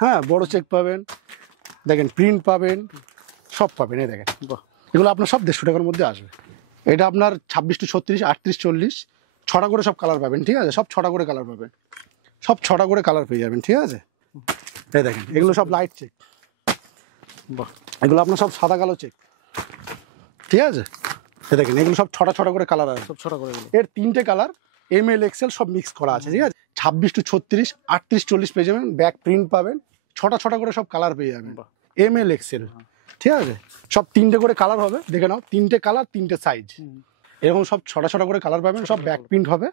হ্যাঁ, বড় চেক পাবেন, দেখেন প্রিন্ট পাবেন, সব পাবেন। এই দেখেন, এগুলো আপনার সব 150 টাকার মধ্যে আসবে। এটা আপনার 26 টু 36, 38, 40 6টা করে সব কালার পাবেন, ঠিক আছে? সব 6টা করে কালার পাবেন, সব 6টা করে কালার পেয়ে যাবেন, ঠিক আছে? এই দেখেন, এগুলো সব লাইট চেক, এগুলো আপনার সব সাদা কালো চেক, ঠিক আছে? এই দেখেন, এগুলো সব 6টা করে কালার আছে, সব 6টা করে। এর 3টে কালার ML XL সব মিক্স করা আছে, ঠিক আছে? 26 টু 36, 38, 40 পেয়ে যাবেন, ব্যাক প্রিন্ট পাবেন, 6টা করে সব কালার পেয়ে যাবেন। ML XL, ঠিক আছে? সব 3টে করে কালার হবে, দেখে নাও, 3টে কালার 3টে সাইজ, এরকম সব 6টা করে কালার পাবেন, সব ব্যাক প্রিন্ট হবে।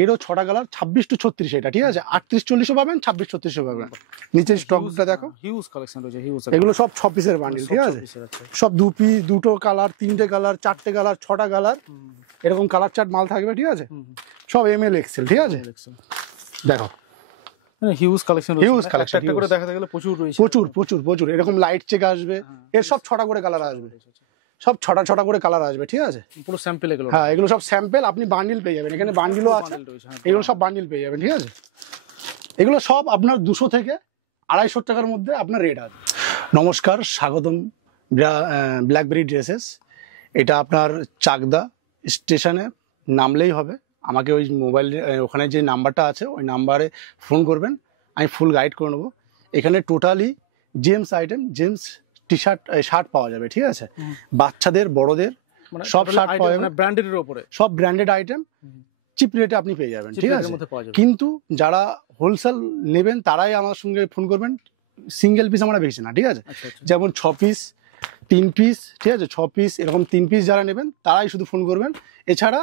এরও 6টা কালার, 26 টু 36 এটা, ঠিক আছে? 38, 40 পাবেন, 26, 36 পাবেন। নিচের স্টকটা দেখো, হিউজ কালেকশন রয়েছে, হিউজ। এগুলো সব 6 পিসের বান্ডিল, ঠিক আছে? সব 2 পিস, 2টো কালার, 3টে কালার, 4টে কালার, 6টা কালার, এরকম কালার চার্ট মাল থাকবে, ঠিক আছে? সব ML XL, ঠিক আছে? দেখো, হিউজ কালেকশন, হিউজ কালেকশন, একটা করে দেখাতে গেলে প্রচুর রয়েছে, প্রচুর। এরকম লাইট চেক আসবে, এর সব 6টা করে কালার আসবে, সব 6টা করে কালার আসবে, ঠিক আছে? পুরো স্যাম্পল এগুলো। হ্যাঁ, এগুলো সব স্যাম্পল, আপনি বান্ডিল পেয়ে যাবেন, এখানে বান্ডিলও আছে, এগুলো সব বান্ডিল পেয়ে যাবেন, ঠিক আছে? এগুলো সব আপনার 200 থেকে 250 টাকার মধ্যে আপনার রেট আছে। নমস্কার, স্বাগতম ব্ল্যাকবেরি ড্রেসেস। এটা আপনার চাকদা স্টেশনে নামলেই হবে, আমাকে ওই মোবাইল ওখানে যে নাম্বারটা আছে ওই নাম্বারে ফোন করবেন, আমি ফুল গাইড করে নেবো। এখানে totally James item, James T shirt, shirt পাওয়া যাবে, ঠিক আছে? বাচ্চাদের, বড়দের সব শার্ট পাওয়া যাবে, ব্র্যান্ডের উপরে সব ব্র্যান্ডেড আইটেম চিপ রেটে আপনি পেয়ে যাবেন, ঠিক আছে? কিন্তু যারা হোলসেল নেবেন তারাই আমার সঙ্গে ফোন করবেন, সিঙ্গেল পিস আমরা বেশি না, ঠিক আছে? যেমন 6 পিস, 3 পিস, ঠিক আছে? 6 পিস এরকম 3 পিস যারা নেবেন তারাই শুধু ফোন করবেন। এছাড়া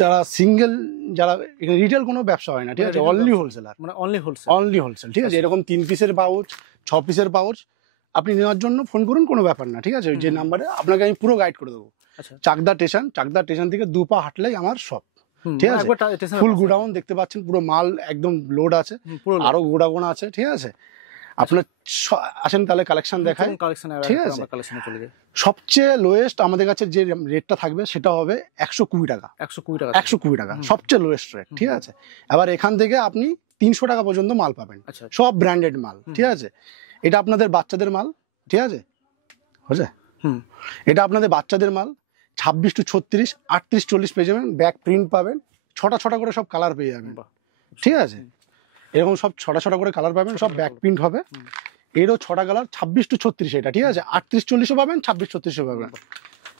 যারা সিঙ্গেল, যারা রিটেল কোনো ব্যবসা হয় না, ঠিক আছে? অনলি হোলসেলার, মানে অনলি হোলসেল, ঠিক আছে? এরকম 3 পিসের পাউচ, 6 পিসের পাউচ আপনি নেওয়ার জন্য ফোন করুন, কোনো ব্যাপার না, ঠিক আছে? যে নাম্বারে আপনাকে আমি পুরো গাইড করে দেবো। চাকদা স্টেশন থেকে 2 পা হাঁটলেই আমার শপ, ঠিক আছে? ফুল গোডাউন দেখতে পাচ্ছেন, পুরো মাল একদম লোড আছে, আরো গোডাউন আছে, ঠিক আছে? আপনার আসেন তাহলে কালেকশন দেখায়, ঠিক আছে? সবচেয়ে লোয়েস্ট আমাদের কাছে যে রেটটা থাকবে সেটা হবে 120 টাকা, 120 টাকা সবচেয়ে লোয়েস্ট রেট, ঠিক আছে? এবার এখান থেকে আপনি 300 টাকা পর্যন্ত মাল পাবেন, সব ব্র্যান্ডেড মাল, ঠিক আছে? এটা আপনাদের বাচ্চাদের মাল, ঠিক আছে? বুঝলে, এটা আপনাদের বাচ্চাদের মাল। 26 টু 36, 38, 40 পেয়ে যাবেন, ব্যাক প্রিন্ট পাবেন, 6টা করে সব কালার পেয়ে যাবেন, ঠিক আছে? এরকম সব 6টা করে কালার পাবেন, সব ব্যাক প্রিন্ট হবে। এরও 6টা কালার, 26 টু 36 এটা, ঠিক আছে? 38, 40 পাবেন, 26, 36 পাবেন,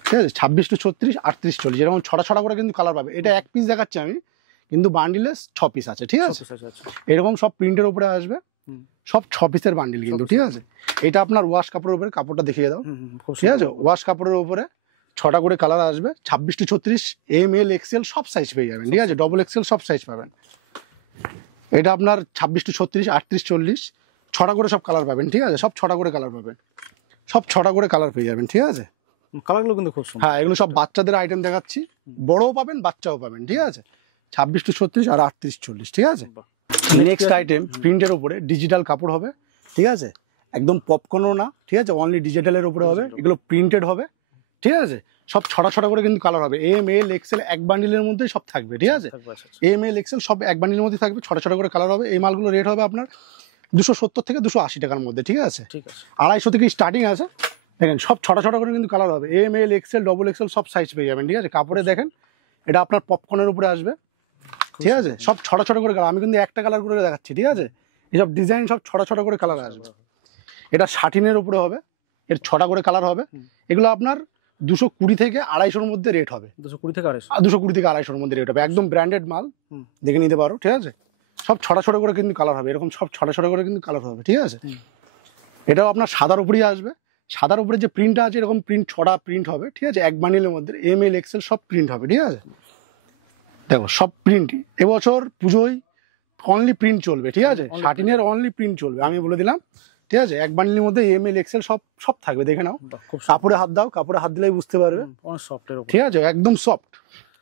ঠিক আছে? 26 টু 36, 38, 40 এরকম 6টা করে কিন্তু কালার পাবে। এটা 1 পিস দেখাচ্ছি আমি, কিন্তু বান্ডিলে 6 পিস আছে, ঠিক আছে? এরকম সব প্রিন্টের উপরে আসবে, সব 6 পিসের বান্ডিল কিন্তু, ঠিক আছে? এটা আপনার ওয়াশ কাপড়ের উপরে, কাপড়টা দেখিয়ে দাও, ঠিক আছে? ওয়াশ কাপড়ের উপরে 6টা করে কালার আসবে। 26 টু 36, ML XL সব সাইজ পেয়ে যাবেন, ঠিক আছে? ডবল XL সব সাইজ পাবেন। এটা আপনার 26 টু 36, 38, 40 6টা করে সব কালার পাবেন, ঠিক আছে? সব 6টা করে কালার পাবেন, সব 6টা করে কালার পেয়ে যাবেন, ঠিক আছে? কালারগুলো কিন্তু খুব সুন্দর। হ্যাঁ, এগুলো সব বাচ্চাদের আইটেম দেখাচ্ছি, বড়ও পাবেন, বাচ্চাও পাবেন, ঠিক আছে? 26 টু 36 আর 38, 40, ঠিক আছে? নেক্সট আইটেম প্রিন্টের উপরে ডিজিটাল কাপড় হবে, ঠিক আছে? একদম পপকর্নও না, ঠিক আছে? অনলি ডিজিটালের উপরে হবে, এগুলো প্রিন্টেড হবে, ঠিক আছে? সব 6টা করে কিন্তু কালার হবে। ML XL এক বান্ডিলের মধ্যেই সব থাকবে, ঠিক আছে? ML XL সব এক বান্ডিলের মধ্যে থাকবে, 6টা করে কালার হবে। এই মালগুলো রেট হবে আপনার 270 থেকে 280 টাকার মধ্যে, ঠিক আছে? 250 থেকে স্টার্টিং আছে। দেখেন, সব 6টা করে কিন্তু কালার হবে। ML XL, ডবল XL সব সাইজ পেয়ে যাবেন, ঠিক আছে? কাপড়ে দেখেন, এটা আপনার পপকর্নের উপরে আসবে, ঠিক আছে? সব 6টা করে কালার, আমি কিন্তু একটা কালার করে দেখাচ্ছি, ঠিক আছে? এইসব ডিজাইন সব 6টা করে কালার আসবে। এটা শাটিনের উপরে হবে, এর 6টা করে কালার হবে। এগুলো আপনার 220 থেকে 250-র মধ্যে রেট হবে, 220 থেকে 250-র মধ্যে রেট হবে, একদম ব্র্যান্ডেড মাল, দেখে নিতে পারো, ঠিক আছে? সব 6টা করে কিন্তু কালার হবে, এরকম সব 6টা করে কিন্তু কালার হবে, ঠিক আছে? এটাও আপনার সাদার উপরেই আসবে। সাদার উপরে যে প্রিন্টটা আছে এরকম প্রিন্ট 6টা প্রিন্ট হবে, ঠিক আছে? এক বান্ডিলের মধ্যে ML XL সব প্রিন্ট হবে, ঠিক আছে? দেখো, সব প্রিন্ট এবছর পুজোয় অনলি প্রিন্ট চলবে, ঠিক আছে? শাটিনের অনলি প্রিন্ট চলবে, আমি বলে দিলাম, ঠিক আছে? এক বান্ডিলের মধ্যে ML XL সব থাকবে, দেখে নাও। কাপড়ে হাত দাও, কাপড়ে হাত দিলেই বুঝতে পারবে, ঠিক আছে? একদম সফট।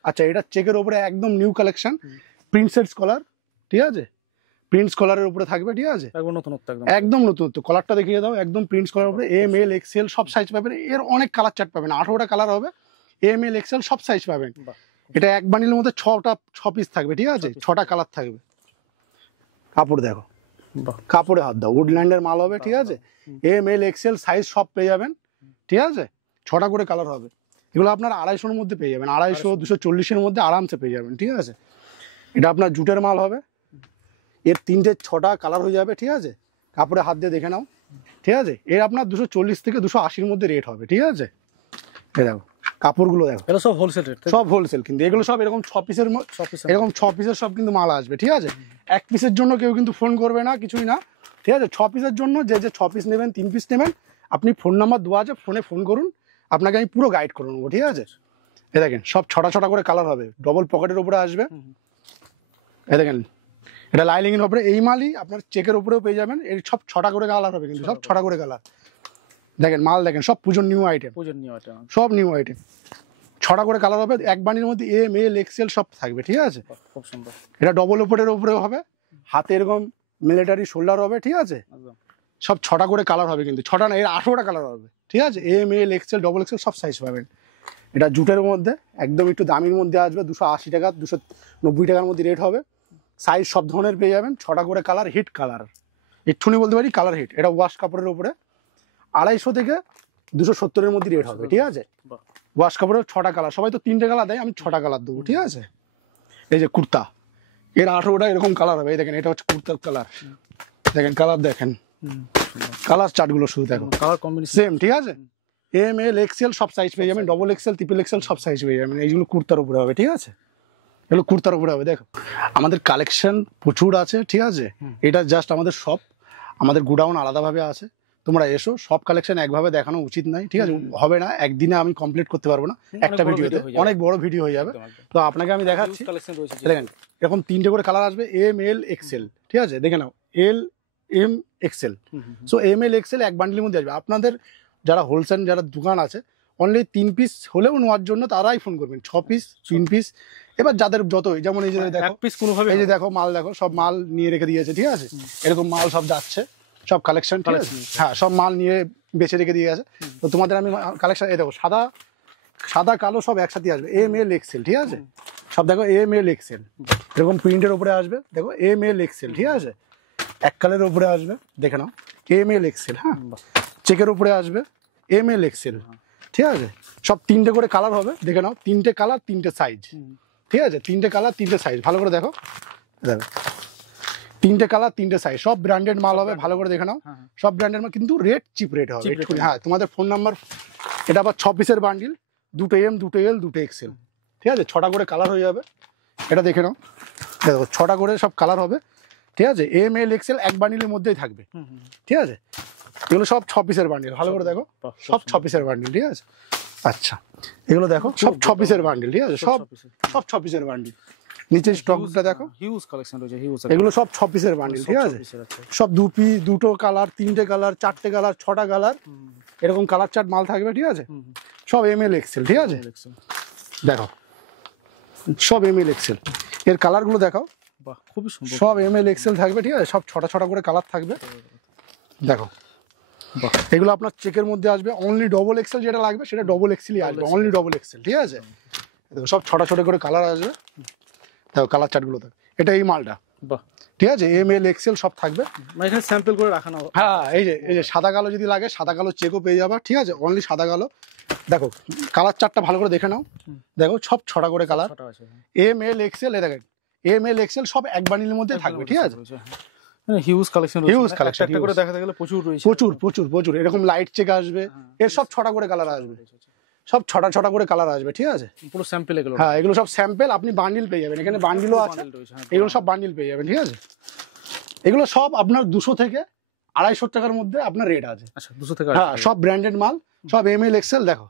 আচ্ছা, এটা চেকের উপরে একদম নিউ কালেকশন, প্রিন্সেস কলার, ঠিক আছে? প্রিন্টস কলারের উপরে থাকবে, ঠিক আছে? একদম নতুনত্ব। কলারটা দেখিয়ে দাও, একদম প্রিন্টস কলারের উপরে ML XL সব সাইজ পাবেন। এর অনেক কালার চার্ট পাবেন, 18টা কালার হবে। ML XL সব সাইজ পাবেন। এটা এক বান্ডিলের মধ্যে 6 পিস থাকবে, ঠিক আছে? 6টা কালার থাকবে। কাপড় দেখো, কাপড়ে হাত দাও, উডল্যান্ডের মাল হবে, ঠিক আছে। এম এল এক্সেল সাইজ সব পেয়ে যাবেন, ঠিক আছে। 6টা করে কালার হবে, এগুলো আপনার 250-র মধ্যে পেয়ে যাবেন, 250-240-এর মধ্যে আরামসে পেয়ে যাবেন, ঠিক আছে। এটা আপনার জুটের মাল হবে, এর 6টা কালার হয়ে যাবে, ঠিক আছে। কাপড়ে হাত দিয়ে দেখে নাও, ঠিক আছে। এর আপনার 240 থেকে 280-র মধ্যে রেট হবে, ঠিক আছে। এই দেখো কাপড়গুলো দেখো, এটা সব হোলসেল রেট, সব হোলসেল, কিন্তু এগুলো সব এরকম 6 পিসের, এরকম 6 পিসের সব কিন্তু মাল আসবে, ঠিক আছে। 1 পিসের জন্য কেউ কিন্তু ফোন করবে না, কিছুই না, ঠিক আছে। 6 পিসের জন্য যে 6 পিস নেবেন, 3 পিস নেবেন, আপনি ফোন নাম্বার দেওয়া আছে, ফোনে ফোন করুন, আপনাকে আমি পুরো গাইড করে নেবো, ঠিক আছে। এই দেখেন সব 6টা করে কালার হবে, ডবল পকেটের উপরে আসবে। এই দেখেন এটা লাইলিং এর উপরে, এই মালই আপনার চেকের উপরেও পেয়ে যাবেন। এর সব 6টা করে কালার হবে, কিন্তু সব 6টা করে কালার। দেখেন মাল দেখেন, সব পুজোর নিউ আইটেম, সব নিউ আইটেম। 6টা করে কালার হবে, এক বানির মধ্যে এম এল এক্সেল সব থাকবে, ঠিক আছে। খুব সুন্দর। এটা ডবল ওপরের উপরেও হবে, হাতে এরকম মিলিটারি শোল্ডার হবে, ঠিক আছে। সব 6টা করে কালার হবে, কিন্তু 6টা না, এর 18টা কালার হবে, ঠিক আছে। M L XL double XL সব সাইজ পাবেন। এটা জুটের মধ্যে একদম একটু দামির মধ্যে আসবে, 280 টাকা 290 টাকার মধ্যে রেট হবে। সাইজ সব ধরনের পেয়ে যাবেন, 6টা করে কালার, হিট কালার, একটুনি বলতে পারি কালার হিট। এটা ওয়াশ কাপড়ের উপরে 250 থেকে 270-এর মধ্যে রেট হবে, ঠিক আছে। ওয়াশ কাপড়ের 6টা কালার, সবাই তো 3টে কালার দেয়, আমি 6টা কালার দেবো, ঠিক আছে। এই যে কুর্তা, এর 18টা এরকম কালার হবে, এই দেখেন এটা হচ্ছে কুর্তার কালার, দেখেন কালার, দেখেন কালার চার্টগুলো শুধু দেখো, কালার কম্বিনেশন সেম, ঠিক আছে। এম এল এক্সেল সব সাইজ পেয়ে যাবেন, ডবল এক্সেল ট্রিপল এক্সেল সব সাইজ পেয়ে যাবেন। এইগুলো কুর্তার উপরে হবে, ঠিক আছে, এগুলো কুর্তার উপরে হবে। দেখো আমাদের কালেকশন প্রচুর আছে, ঠিক আছে। এটা জাস্ট আমাদের শপ, আমাদের গোডাউন আলাদাভাবে আছে, তোমরা এসো। সব কালেকশন একভাবে দেখানো উচিত নয়, ঠিক আছে, হবে না, একদিনে আমি কমপ্লিট করতে পারবো না, একটা ভিডিওতে অনেক বড় ভিডিও হয়ে যাবে। তো আপনাকে আমি দেখাচ্ছি, দেখেন এরকম 3টে করে কালার আসবে, এম এল এক্সেল, ঠিক আছে। দেখে নাও L M XL, so M L XL এক বান্ডিলের মধ্যে আসবে। আপনাদের যারা হোলসেল যারা দোকান আছে, অনলি 3 পিস হলেও নেওয়ার জন্য তারাই ফোন করবেন, 6 পিস 3 পিস। এবার যাদের যতই, যেমন এই যে দেখো পিস কোনোভাবে, এই যে দেখো মাল দেখো, সব মাল নিয়ে রেখে দিয়েছে, ঠিক আছে। এরকম মাল সব যাচ্ছে, সব কালেকশন, ঠিক আছে। হ্যাঁ সব মাল নিয়ে বেছে রেখে দিয়ে গেছে। তো তোমাদের আমি কালেকশন, এই দেখো সাদা কালো সব একসাথে আসবে, এম এল এক্সেল, ঠিক আছে। সব দেখো এম এল এক্সেল, এরকম প্রিন্টের উপরে আসবে, দেখো এম এল এক্সেল, ঠিক আছে। এক কালের উপরে আসবে, দেখে নাও এম এল এক্সেল, হ্যাঁ। চেকের উপরে আসবে এম এল এক্সেল, ঠিক আছে। সব 3টে করে কালার হবে, দেখে নাও 3টে কালার 3টে সাইজ, ঠিক আছে। 3টে কালার 3টে সাইজ, ভালো করে দেখো, দেখো 3টে কালার 3টে সাইজ, সব ব্র্যান্ডেড মাল হবে, ভালো করে দেখে নাও, সব ব্র্যান্ডেড মাল, কিন্তু রেট চিপ রেট হবে। হ্যাঁ তোমাদের ফোন নাম্বার, এটা আবার 6 পিসের বান্ডিল, 2টো এম 2টো এল 2টো এক্সেল, ঠিক আছে। 6টা করে কালার হয়ে যাবে, এটা দেখে নাও, দেখো 6টা করে সব কালার হবে, ঠিক আছে। এম এল এক্সেল এক বান্ডিলের মধ্যেই থাকবে, ঠিক আছে। এগুলো সব 6 পিসের বান্ডিল, ভালো করে দেখো, সব 6 পিসের বান্ডিল, ঠিক আছে। আচ্ছা এগুলো দেখো সব 6 পিসের বান্ডিল, ঠিক আছে, সব 6 পিসের বান্ডিল। নিচে স্টকটা দেখো, হিউজ কালেকশন রয়েছে, হিউজ। এগুলো সব 6 পিসের বান্ডিল, ঠিক আছে। সব 2 পিস 2টো কালার 3টে কালার 4টে কালার 6টা কালার, এরকম কালার চার্ট মাল থাকবে, ঠিক আছে। সব এম এল এক্সেল, ঠিক আছে। দেখো সব এম এল এক্সেল, এর কালারগুলো দেখাও, বাহ খুবই সুন্দর, সব এম এল এক্সেল থাকবে, ঠিক আছে। সব 6টা করে কালার থাকবে, দেখো। এগুলো আপনার চেকের মধ্যে আসবে, অনলি ডবল এক্সেল যেটা লাগবে সেটা ডবল এক্সেলই আসবে, অনলি ডবল এক্সেল, ঠিক আছে। দেখো সব 6টা করে কালার আসবে, দেখো কালার চার্টগুলো দেখো, এটা এই মালটা, বাহ, ঠিক আছে। এম এল এক্সেল সব থাকবে, এখানে স্যাম্পল করে রাখানো। হ্যাঁ এই যে সাদা কালো যদি লাগে, সাদা কালো চেকও পেয়ে যাবে, ঠিক আছে, অনলি সাদা কালো। দেখো কালার চার্টটা ভালো করে দেখে নাও, দেখো সব 6টা করে কালার, এম এল এক্সেল, এ দেখেন এম এল এক্সেল সব এক বান্ডিলের মধ্যে থাকবে, ঠিক আছে। হিউজ কালেকশন, হিউজ কালেকশন, একটা করে দেখাতে গেলে প্রচুর রয়েছে, প্রচুর প্রচুর প্রচুর। এরকম লাইট চেক আসবে, এর সব 6টা করে কালার আসবে, সব 6টা করে কালার আসবে, ঠিক আছে। পুরো স্যাম্পল এগুলো, হ্যাঁ এগুলো সব স্যাম্পল, আপনি বান্ডিল পেয়ে যাবেন, এখানে বান্ডিলও আছে, এগুলো সব বান্ডিল পেয়ে যাবেন, ঠিক আছে। এগুলো সব আপনার 200 থেকে 250 টাকার মধ্যে আপনার রেট আছে। আচ্ছা 200 থেকে, হ্যাঁ সব ব্র্যান্ডেড মাল, সব এম এল এক্সেল। দেখো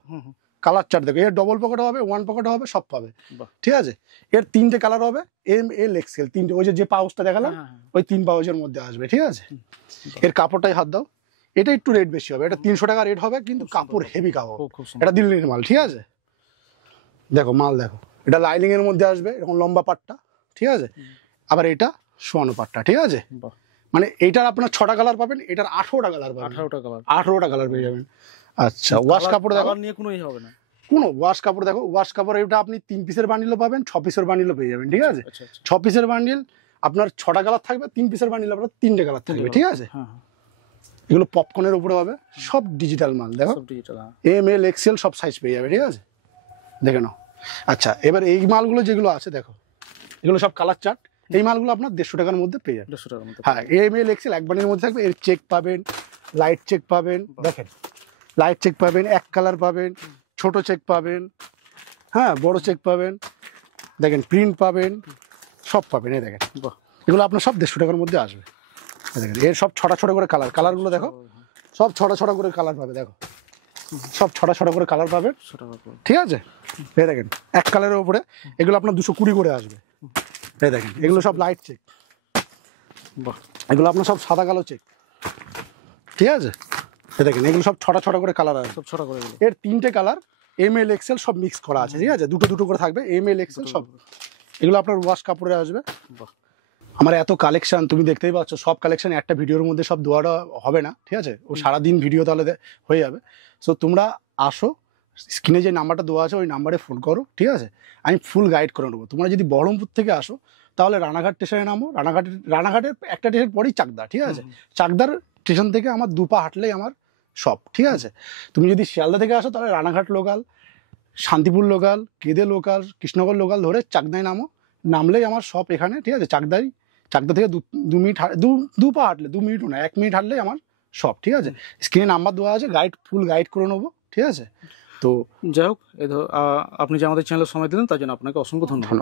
কালার চার্ট দেখো, এর ডবল পকেট হবে, 1 পকেট হবে, সব পাবে, ঠিক আছে। এর 3টে কালার হবে, এম এল এক্সেল 3টে, ওই যে পাউচটা দেখালাম ওই 3 পাউচের মধ্যে আসবে, ঠিক আছে। এর কাপড়টাই হাত দাও, এটা একটু রেট বেশি হবে, এটা 300 টাকা রেট হবে, কিন্তু কাপড় হেভি কাপড়, এটা দিল্লির মাল, ঠিক আছে। দেখো মাল দেখো, এটা লাইনিং এর মধ্যে আসবে, এরকম লম্বা পাটটা, ঠিক আছে। আবার এটা শোয়ানো পাটটা, ঠিক আছে। মানে এইটার আপনার 6টা কালার পাবেন, এটার 18টা কালার পাবেন, 18টা কালার পেয়ে যাবেন। আচ্ছা ওয়াশ কাপড় দেখো, নিয়ে কোনো হবে না, কোনো ওয়াশ কাপড় দেখো, ওয়াশ কাপড় এটা আপনি 3 পিসের বান্ডিলও পাবেন, 6 পিসের বান্ডিলও পেয়ে যাবেন, ঠিক আছে। 6 পিসের বান্ডিল আপনার 6টা কালার থাকবে, 3 পিসের বান্ডিল আপনার 3টে কালার থাকবে, ঠিক আছে। হ্যাঁ এগুলো পপকর্নের উপরে হবে, সব ডিজিটাল মাল। দেখো সব ডিজিটাল। এম এল এক্সেল সব সাইজ পেয়ে যাবে, ঠিক আছে, দেখে নাও। আচ্ছা, এবার এই মালগুলো যেগুলো আছে দেখো, এগুলো সব কালার চার্ট। এই মালগুলো আপনার 150 টাকার মধ্যে পেয়ে যাবে। 150 টাকার মধ্যে। হ্যাঁ, এম এল এক্সেল এক বান্ডিলের মধ্যে থাকবে। এর চেক পাবেন, লাইট চেক পাবেন, দেখেন লাইট চেক পাবেন, এক কালার পাবেন, ছোট চেক পাবেন, হ্যাঁ বড় চেক পাবেন, দেখেন প্রিন্ট পাবেন, সব পাবেন। এই দেখেন বাহ, এগুলো আপনার সব 150 টাকার মধ্যে আসবে। এই দেখেন এর সব ছটা করে কালার, কালারগুলো দেখো, সব ছটা করে কালার পাবে। দেখো সব ছটা করে কালার পাবেন, 100 টাকা করে। ঠিক আছে। এই দেখেন এক কালারের উপরে এগুলো আপনার 220 করে আসবে। এই দেখেন এগুলো সব লাইট চেক, বাহ, এগুলো আপনার সব সাদা কালো চেক, ঠিক আছে। এই দেখেন এগুলো সব ছটা করে কালার আছে, সব 6 করে এগুলো। এর 3টে কালার এম এল এক্সেল সব মিক্স করা আছে, ঠিক আছে, দুটো করে থাকবে এম এল এক্সেল সব। এগুলো আপনার ওয়াশ কাপড়ে আসবে। বাহ, আমার এত কালেকশন তুমি দেখতেই পাচ্ছ, সব কালেকশন একটা ভিডিওর মধ্যে সব দেওয়াটা হবে না, ঠিক আছে, ও সারাদিন ভিডিও তাহলে হয়ে যাবে। সো তোমরা আসো, স্ক্রিনে যে নাম্বারটা দেওয়া আছে ওই নাম্বারে ফোন করো, ঠিক আছে, আমি ফুল গাইড করে নেবো। তোমরা যদি বহরমপুর থেকে আসো তাহলে রানাঘাট স্টেশনে নামো, রানাঘাটের একটা স্টেশন পরেই চাকদা, ঠিক আছে। চাকদার স্টেশন থেকে আমার 2 পা হাঁটলেই আমার সব, ঠিক আছে। তুমি যদি শিয়ালদা থেকে আসো তাহলে Ranaghat local, Shantipur local, Gede local, Krishnanagar local ধরে চাকদায় নামলেই আমার সব এখানে, ঠিক আছে। চাকদা থেকে 2 মিনিট 2 পা হাঁটলে, 2 মিনিটও না, 1 মিনিট হাঁটলেই আমার সব, ঠিক আছে। স্ক্রিনে নাম্বার দেওয়া আছে, ফুল গাইড করে নেবো, ঠিক আছে। তো যাই হোক, আপনি যে আমাদের চ্যানেলে সময় দিলেন তার জন্য আপনাকে অসংখ্য ধন্যবাদ।